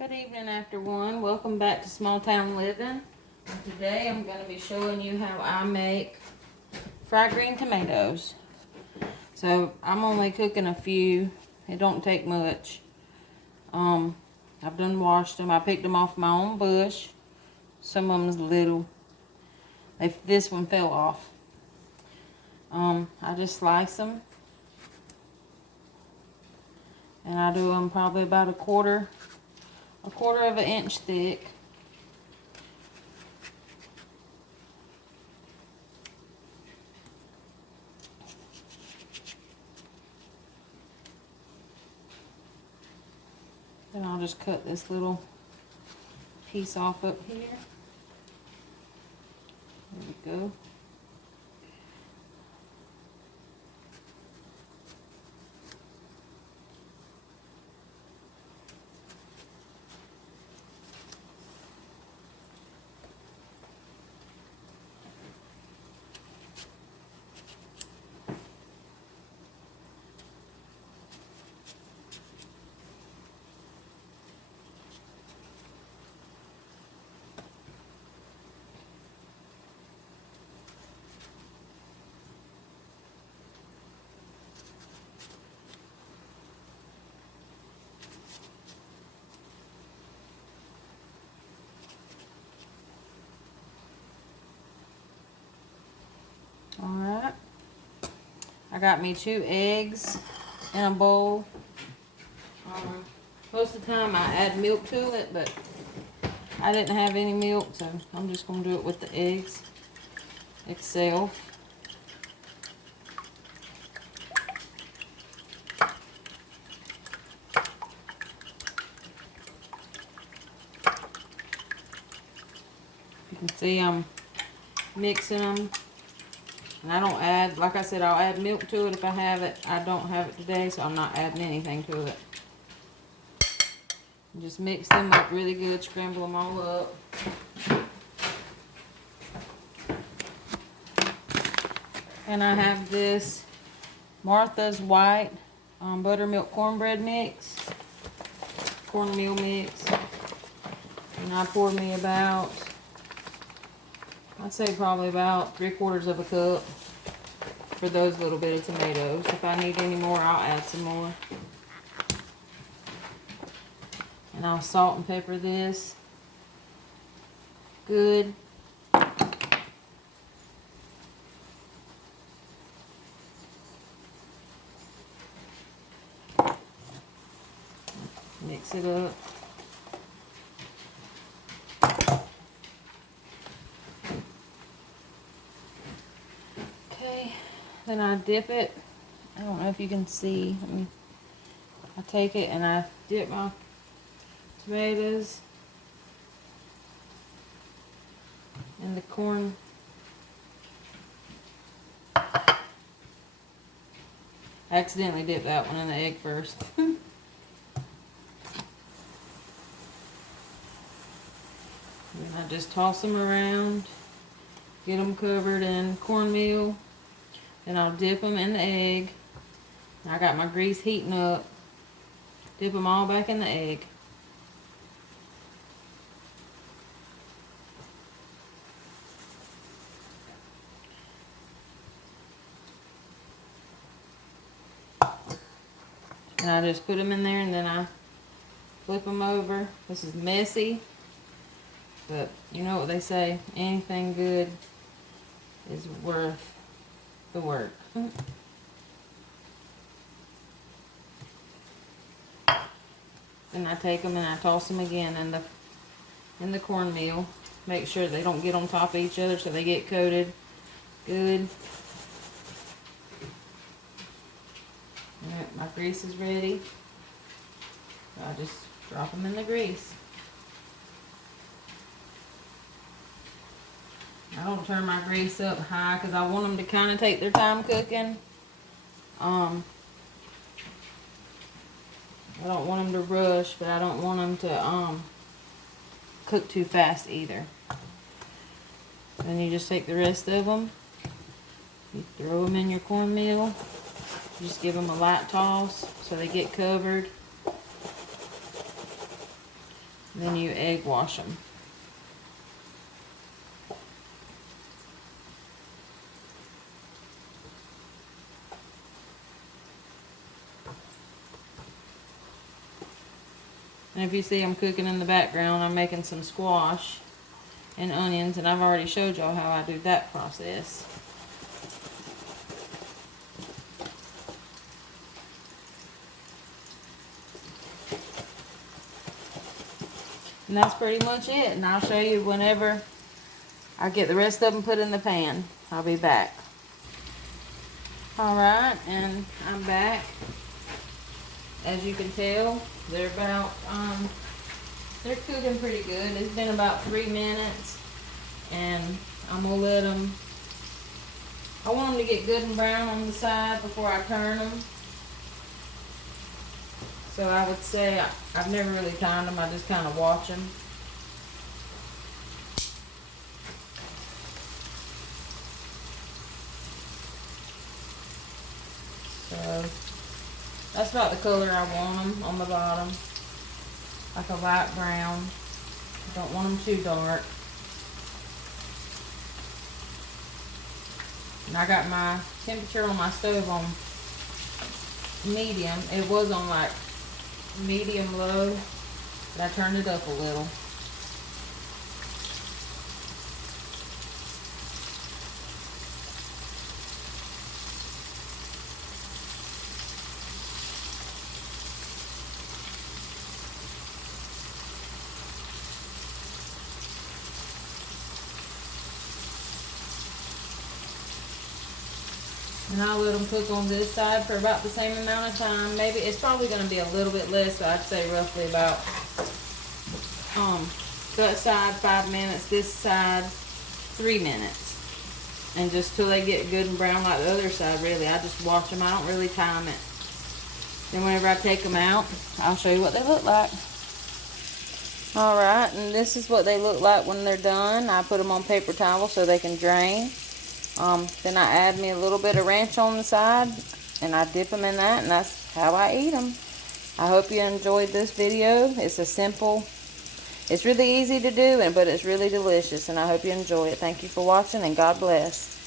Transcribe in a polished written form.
Good evening, after one. Welcome back to Small Town Living. And today I'm going to be showing you how I make fried green tomatoes. So I'm only cooking a few. It don't take much. I've done washed them. I picked them off my own bush. Some of them's little. This one fell off. I just slice them. And I do them probably about a quarter of an inch thick. Then I'll just cut this little piece off up here. There we go. Alright, I got me 2 eggs in a bowl. Most of the time I add milk to it, but I didn't have any milk, so I'm just going to do it with the eggs itself. You can see I'm mixing them. And I don't add, like I said, I'll add milk to it if I have it. I don't have it today, so I'm not adding anything to it. Just mix them up really good, scramble them all up. And I have this Martha's White buttermilk cornbread mix, cornmeal mix. And I poured me about, I'd say probably about 3/4 of a cup for those little bit of tomatoes. If I need any more, I'll add some more. And I'll salt and pepper this good. Mix it up. Okay, then I dip it. I don't know if you can see. I take it and I dip my tomatoes in the corn. I accidentally dipped that one in the egg first. And I just toss them around, get them covered in cornmeal, and I'll dip them in the egg. I got my grease heating up. Dip them all back in the egg. And I just put them in there and then I flip them over. This is messy, but you know what they say, anything good is worth the work. Then I take them and I toss them again in the cornmeal. Make sure they don't get on top of each other so they get coated good. Alright, my grease is ready. So I just drop them in the grease. I don't turn my grease up high because I want them to kind of take their time cooking. I don't want them to rush, but I don't want them to cook too fast either. Then you just take the rest of them, you throw them in your cornmeal, you just give them a light toss so they get covered. Then you egg wash them. And if you see I'm cooking in the background, I'm making some squash and onions, and I've already showed y'all how I do that process. And that's pretty much it. And I'll show you whenever I get the rest of them put in the pan. I'll be back. Alright, and I'm back. As you can tell, they're cooking pretty good. It's been about 3 minutes. And I'm going to let them, I want them to get good and brown on the side before I turn them. So I would say, I've never really timed them, I just kind of watch them. So, that's about the color I want them on the bottom. Like a light brown. Don't want them too dark. And I got my temperature on my stove on medium. It was on like medium low, but I turned it up a little. And I'll let them cook on this side for about the same amount of time. Maybe it's probably going to be a little bit less, so I'd say roughly about that side 5 minutes, this side 3 minutes. And just till they get good and brown like the other side, really. I just watch them. I don't really time it. Then whenever I take them out, I'll show you what they look like. Alright, and this is what they look like when they're done. I put them on paper towel so they can drain. Then I add me a little bit of ranch on the side, and I dip them in that, and that's how I eat them. I hope you enjoyed this video. It's really easy to do, but it's really delicious, and I hope you enjoy it. Thank you for watching, and God bless.